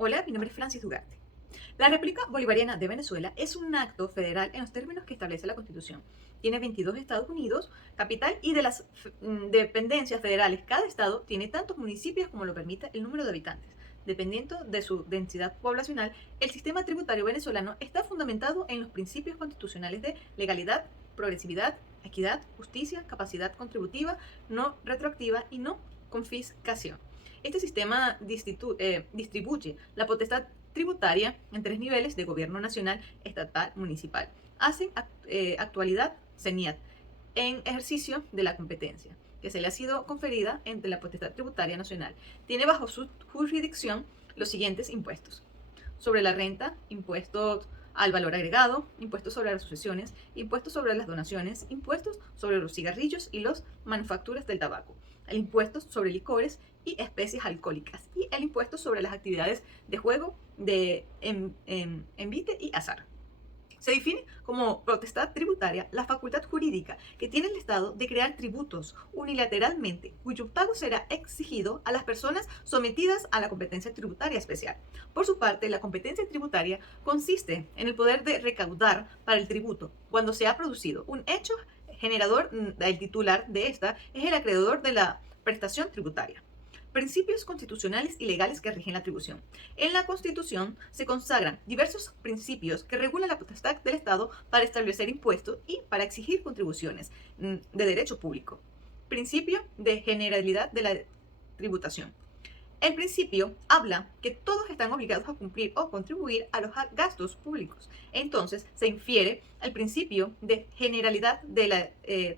Hola, mi nombre es Francis Ugarte. La República Bolivariana de Venezuela es un acto federal en los términos que establece la Constitución. Tiene 22 Estados Unidos, capital, y de las dependencias federales, cada estado tiene tantos municipios como lo permite el número de habitantes. Dependiendo de su densidad poblacional, el sistema tributario venezolano está fundamentado en los principios constitucionales de legalidad, progresividad, equidad, justicia, capacidad contributiva, no retroactiva y no confiscación. Este sistema distribuye la potestad tributaria en tres niveles de gobierno nacional, estatal, municipal. Hacen actualidad CENIAT en ejercicio de la competencia que se le ha sido conferida entre la potestad tributaria nacional. Tiene bajo su jurisdicción los siguientes impuestos: sobre la renta, impuestos al valor agregado, impuestos sobre las sucesiones, impuestos sobre las donaciones, impuestos sobre los cigarrillos y las manufacturas del tabaco, el impuesto sobre licores y especies alcohólicas y el impuesto sobre las actividades de juego, de envite y azar. Se define como potestad tributaria la facultad jurídica que tiene el Estado de crear tributos unilateralmente, cuyo pago será exigido a las personas sometidas a la competencia tributaria especial. Por su parte, la competencia tributaria consiste en el poder de recaudar para el tributo cuando se ha producido un hecho generador. El titular de esta es el acreedor de la prestación tributaria. Principios constitucionales y legales que rigen la atribución. En la Constitución se consagran diversos principios que regulan la potestad del Estado para establecer impuestos y para exigir contribuciones de derecho público. Principio de generalidad de la tributación. El principio habla que todos están obligados a cumplir o contribuir a los gastos públicos. Entonces se infiere el principio de generalidad de la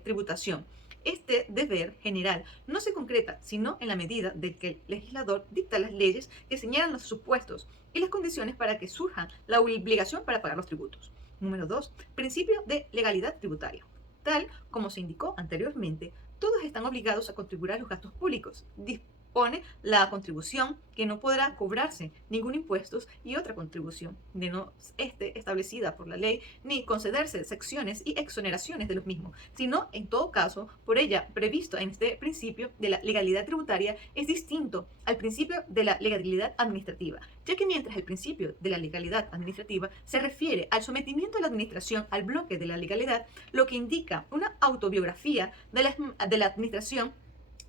tributación. Este deber general no se concreta sino en la medida de que el legislador dicta las leyes que señalan los supuestos y las condiciones para que surja la obligación para pagar los tributos. Número 2. Principio de legalidad tributaria. Tal como se indicó anteriormente, todos están obligados a contribuir a los gastos públicos. Dispone la contribución que no podrá cobrarse ningún impuesto y otra contribución de no esté establecida por la ley ni concederse excepciones y exoneraciones de los mismos, sino en todo caso por ella previsto en este principio de la legalidad tributaria es distinto al principio de la legalidad administrativa, ya que mientras el principio de la legalidad administrativa se refiere al sometimiento de la administración al bloque de la legalidad, lo que indica una autobiografía de la administración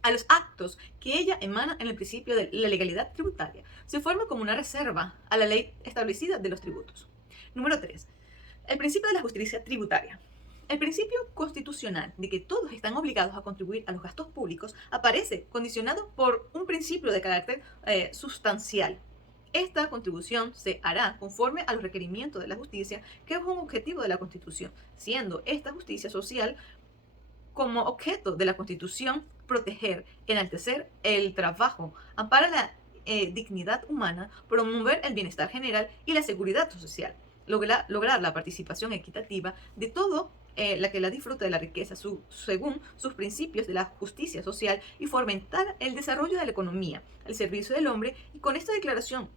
a los actos que ella emana en el principio de la legalidad tributaria, se forma como una reserva a la ley establecida de los tributos. Número 3. El principio de la justicia tributaria. El principio constitucional de que todos están obligados a contribuir a los gastos públicos aparece condicionado por un principio de carácter sustancial. Esta contribución se hará conforme a los requerimientos de la justicia, que es un objetivo de la Constitución, siendo esta justicia social como objeto de la Constitución proteger, enaltecer el trabajo, amparar la dignidad humana, promover el bienestar general y la seguridad social, lograr la participación equitativa de todo la que la disfruta de la riqueza según sus principios de la justicia social y fomentar el desarrollo de la economía, el servicio del hombre. Y con esta declaración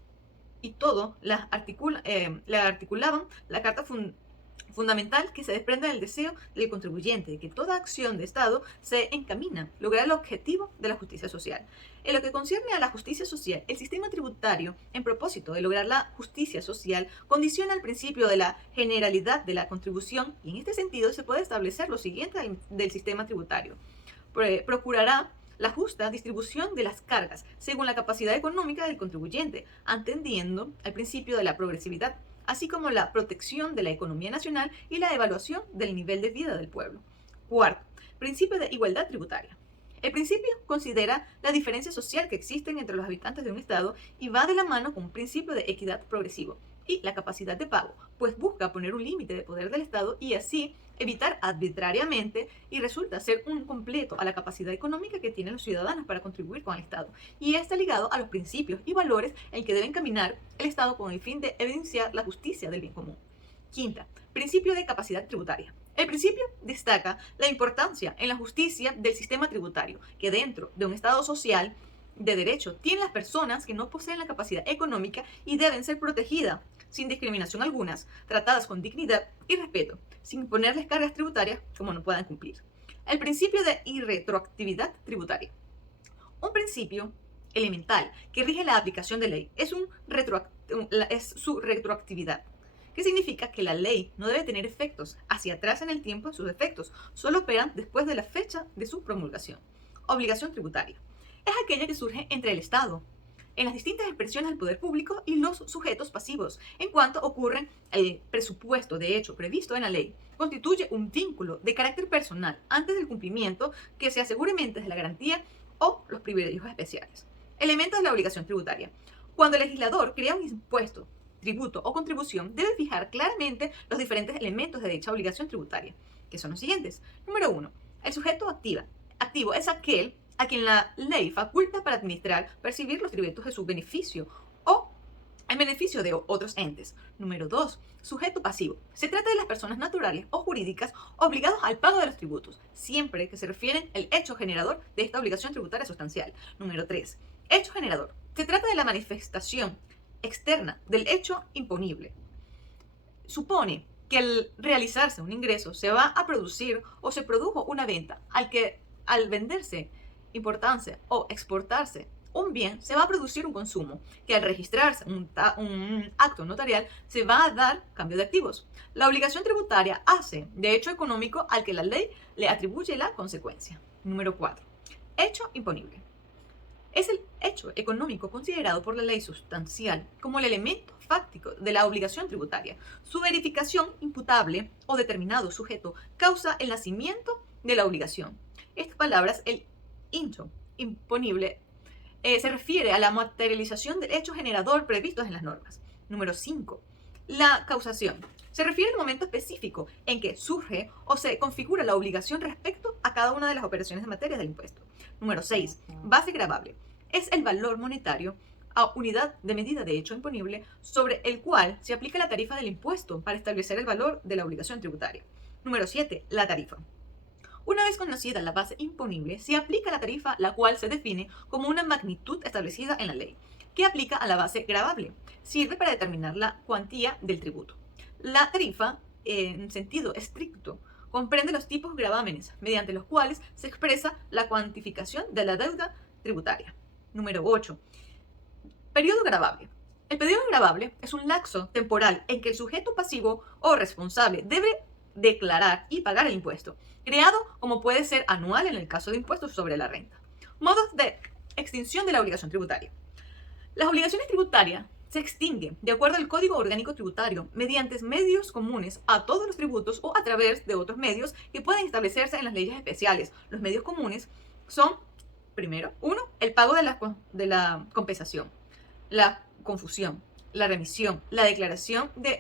y todo la articulaban la Carta Fundamental, que se desprende del deseo del contribuyente de que toda acción de Estado se encamina a lograr el objetivo de la justicia social. En lo que concierne a la justicia social, el sistema tributario, en propósito de lograr la justicia social, condiciona el principio de la generalidad de la contribución y en este sentido se puede establecer lo siguiente del sistema tributario. Procurará la justa distribución de las cargas según la capacidad económica del contribuyente, atendiendo al principio de la progresividad, así como la protección de la economía nacional y la evaluación del nivel de vida del pueblo. Cuarto, principio de igualdad tributaria. El principio considera la diferencia social que existen entre los habitantes de un Estado y va de la mano con un principio de equidad progresivo y la capacidad de pago, pues busca poner un límite de poder del Estado y así evitar arbitrariamente y resulta ser un completo a la capacidad económica que tienen los ciudadanos para contribuir con el Estado. Y está ligado a los principios y valores en que deben caminar el Estado con el fin de evidenciar la justicia del bien común. Quinta, principio de capacidad tributaria. El principio destaca la importancia en la justicia del sistema tributario, que dentro de un Estado social de derecho tienen las personas que no poseen la capacidad económica y deben ser protegidas sin discriminación alguna, tratadas con dignidad y respeto, sin imponerles cargas tributarias como no puedan cumplir. El principio de irretroactividad tributaria. Un principio elemental que rige la aplicación de ley es su retroactividad, que significa que la ley no debe tener efectos hacia atrás en el tiempo en sus efectos, solo operan después de la fecha de su promulgación. Obligación tributaria. Es aquella que surge entre el Estado, en las distintas expresiones del poder público y los sujetos pasivos, en cuanto ocurre el presupuesto de hecho previsto en la ley. Constituye un vínculo de carácter personal antes del cumplimiento que se asegure mediante la garantía o los privilegios especiales. Elementos de la obligación tributaria. Cuando el legislador crea un impuesto, tributo o contribución, debe fijar claramente los diferentes elementos de dicha obligación tributaria, que son los siguientes. Número 1. El sujeto activo es aquel a quien la ley faculta para administrar, percibir los tributos de su beneficio o en beneficio de otros entes. Número 2. Sujeto pasivo. Se trata de las personas naturales o jurídicas obligadas al pago de los tributos, siempre que se refieren al hecho generador de esta obligación tributaria sustancial. Número 3. Hecho generador. Se trata de la manifestación externa del hecho imponible. Supone que al realizarse un ingreso se va a producir o se produjo una venta, al venderse, importarse o exportarse un bien, se va a producir un consumo, que al registrarse un acto notarial se va a dar cambio de activos. La obligación tributaria hace de hecho económico al que la ley le atribuye la consecuencia. Número 4. Hecho imponible. Es el hecho económico considerado por la ley sustancial como el elemento fáctico de la obligación tributaria. Su verificación imputable o determinado sujeto causa el nacimiento de la obligación. Estas palabras, el hecho imponible, se refiere a la materialización del hecho generador previstos en las normas. Número 5. La causación. Se refiere al momento específico en que surge o se configura la obligación respecto a cada una de las operaciones en materia del impuesto. Número 6. Base gravable. Es el valor monetario a unidad de medida de hecho imponible sobre el cual se aplica la tarifa del impuesto para establecer el valor de la obligación tributaria. Número 7. La tarifa. Una vez conocida la base imponible, se aplica la tarifa, la cual se define como una magnitud establecida en la ley, que aplica a la base gravable. Sirve para determinar la cuantía del tributo. La tarifa, en sentido estricto, comprende los tipos gravámenes, mediante los cuales se expresa la cuantificación de la deuda tributaria. Número 8. Periodo gravable. El periodo gravable es un lapso temporal en que el sujeto pasivo o responsable debe declarar y pagar el impuesto, creado como puede ser anual en el caso de impuestos sobre la renta. Modos de extinción de la obligación tributaria. Las obligaciones tributarias se extinguen de acuerdo al Código Orgánico Tributario mediante medios comunes a todos los tributos o a través de otros medios que pueden establecerse en las leyes especiales. Los medios comunes son, primero, 1. El pago de la compensación, la confusión, la remisión, la declaración de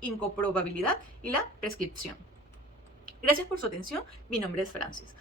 incomprobabilidad y la prescripción. Gracias por su atención. Mi nombre es Francis.